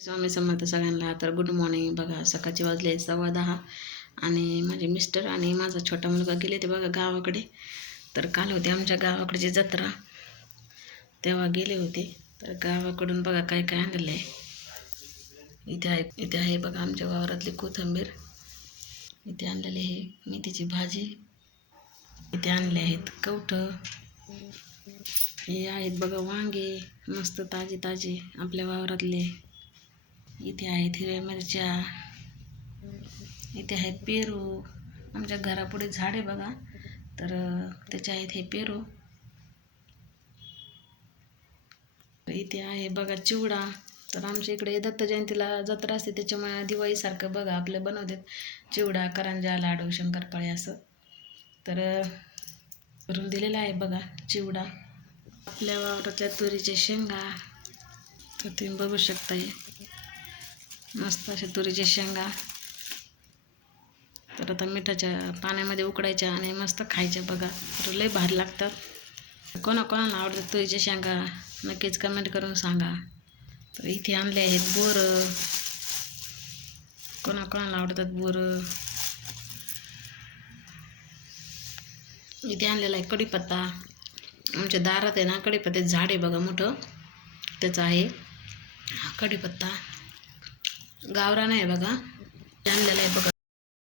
स्वामी समर्थ सगळ्यांना. तर good morning. बघा सकाळचे वाजले 10:15 आणि माझे मिस्टर आणि माझा छोटा मुलगा गेले ते बघा गावाकडे. तर काल होते आमच्या गावाकडची जत्रा, तेव्हा गेले होते. तर गावाकडून बघा काय काय आणलेलं आहे. इथे आहे बघा आमच्या वावरातली कोथिंबीर. इथे आणलेले आहे मेथीची भाजी. इथे आणले आहेत कवठं. हे आहेत बघा वांगे मस्त ताजे ताजे आपल्या वावरातले. इथे आहेत हिरव्या मिरच्या. इथे आहेत पेरू. आमच्या घरापुढे झाड आहे बघा, तर त्याचे आहेत हे पेरू. इथे आहे बघा चिवडा. तर आमच्या इकडे दत्त जयंतीला जत्रा असते, त्याच्यामुळे दिवाळीसारखं बघा आपलं बनवतात चिवडा, करंजा, लाडू, शंकरपाळे असं. तर करून दिलेला आहे बघा चिवडा. आपल्या वावरातल्या तुरीच्या शेंगा, तर तुम्ही बघू शकता मस्त अशा तुरीच्या शेंगा. तर आता मिठाच्या पाण्यामध्ये उकडायच्या आणि मस्त खायच्या बघा. तर लय भारी लागतात. कोणाकोणाला आवडतात तुरीच्या शेंगा नक्कीच कमेंट करून सांगा. तर इथे आणले आहेत बोरं. कोणाकोणाला आवडतात बोरं. इथे आणलेला आहे कढीपत्ता. आमच्या दारात आहे ना कढीपत्त्याचं झाड आहे बघा मोठं, त्याचं आहे हा कढीपत्ता. गावरान आहे बघा. आणलेला आहे बघा